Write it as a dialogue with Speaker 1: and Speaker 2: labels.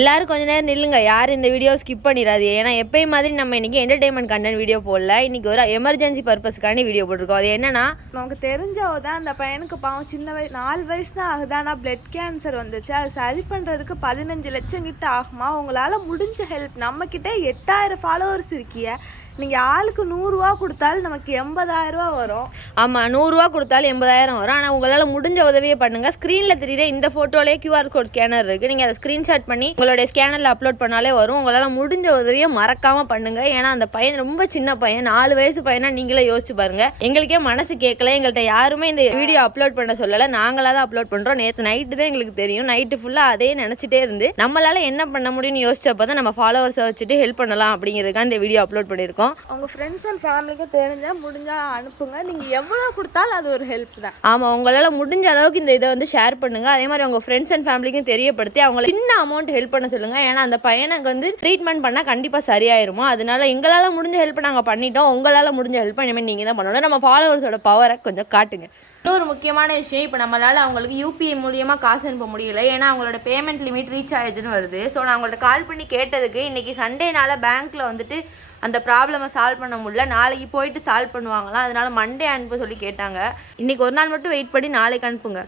Speaker 1: எல்லாரும் கொஞ்ச நேரம் நில்லுங்க. யாரும் இந்த வீடியோ ஸ்கிப் பண்ணிடாது ஏன்னா எப்பயும் மாதிரி நம்ம இன்னைக்கு என்டர்டைன்மெண்ட் கண்டென்ட் வீடியோ போடல. இன்னைக்கு ஒரு எமர்ஜென்சி பர்பஸ்க்கான வீடியோ போட்டிருக்கோம். அது என்னன்னா
Speaker 2: நமக்கு தெரிஞ்சவ தான் அந்த பையனுக்கு பாவம் சின்ன வயசு நாலு வயசு தான் ஆகுது ஆனால் பிளட் கேன்சர் வந்துச்சு. அது சரி பண்ணுறதுக்கு பதினஞ்சு லட்சம் கிட்ட ஆகுமா? உங்களால் முடிஞ்ச ஹெல்ப் நம்மக்கிட்ட எட்டாயிரம் ஃபாலோவர்ஸ் இருக்கிய. நீங்கள் ஆளுக்கு நூறுரூவா கொடுத்தாலும் நமக்கு எண்பதாயிரரூவா வரும்.
Speaker 1: ஆமாம் நூறுரூவா கொடுத்தாலும் எண்பதாயிரம் வரும். ஆனால் உங்களால் முடிஞ்ச உதவியை பண்ணுங்கள் ஸ்க்ரீனில் தெரியுற இந்த ஃபோட்டோலேயே கியூஆர் கோட் ஸ்கேனர் இருக்குது நீங்கள் அதை ஸ்க்ரீன்ஷாட் பண்ணி உங்களுடைய ஸ்கேனரில் அப்லோட் பண்ணாலே வரும். உங்களால் முடிஞ்ச உதவியை மறக்காமல் பண்ணுங்கள் ஏன்னா அந்த பையன் ரொம்ப சின்ன பையன். நாலு வயசு பையனா நீங்களே யோசிச்சு பாருங்கள் எங்களுக்கே மனசு கேட்கல எங்கள்கிட்ட யாருமே இந்த வீடியோ அப்லோட் பண்ண சொல்லலை. நாங்களாக தான் அப்லோட் பண்ணுறோம் நேற்று நைட்டு தான் எங்களுக்கு தெரியும். நைட்டு ஃபுல்லாக அதே நினச்சிட்டே இருந்து நம்மளால் என்ன பண்ண முடியும்னு யோசிச்சப்போ தான் நம்ம ஃபாலோவர்ஸை வச்சுட்டு ஹெல்ப் பண்ணலாம் அப்படிங்கிறதுக்காக இந்த வீடியோ அப்லோட் பண்ணியிருக்கோம்.
Speaker 2: உங்கள் ஃப்ரெண்ட்ஸ் அண்ட் ஃபேமிலிக்கு தெரிஞ்சால் முடிஞ்சால் அனுப்புங்க. நீங்கள் எவ்வளோ கொடுத்தாலும் அது ஒரு ஹெல்ப் தான்.
Speaker 1: ஆமாம் உங்களால் முடிஞ்ச அளவுக்கு இந்த இதை வந்து ஷேர் பண்ணுங்க. அதே மாதிரி உங்கள் ஃப்ரெண்ட்ஸ் அண்ட் ஃபேமிலிக்கும் தெரியப்படுத்தி அவங்கள சின்ன அமௌண்ட் ஹெல்ப் பண்ண சொல்லுங்க. ஏன்னா அந்த பையனுக்கு வந்து ட்ரீட்மெண்ட் பண்ணால் கண்டிப்பாக சரியாயிருமோ? அதனால எங்களால் முடிஞ்ச ஹெல்ப் நாங்கள் பண்ணிட்டோம். உங்களால் முடிஞ்ச ஹெல்ப் இனிமேல் நீங்கள் தான் பண்ணணும். நம்ம ஃபாலோவர்ஸோட பவரை கொஞ்சம் காட்டுங்க. இன்னொரு முக்கியமான விஷயம் இப்போ நம்மளால் அவங்களுக்கு யூபிஐ மூலியமாக காசு அனுப்ப முடியல. ஏன்னா அவங்களோட பேமெண்ட் லிமிட் ரீச் ஆயிடுதுன்னு வருது. ஸோ நான் அவங்கள்ட்ட கால் பண்ணி கேட்டதுக்கு இன்றைக்கி சண்டேனால பேங்க்கில் வந்துட்டு அந்த ப்ராப்ளமை சால்வ் பண்ண முடியல. நாளைக்கு போயிட்டு சால்வ் பண்ணுவாங்களாம். அதனால மண்டே அனுப்ப சொல்லி கேட்டாங்க. இன்னைக்கு ஒரு நாள் மட்டும் வெயிட் பண்ணி நாளைக்கு அனுப்புங்க.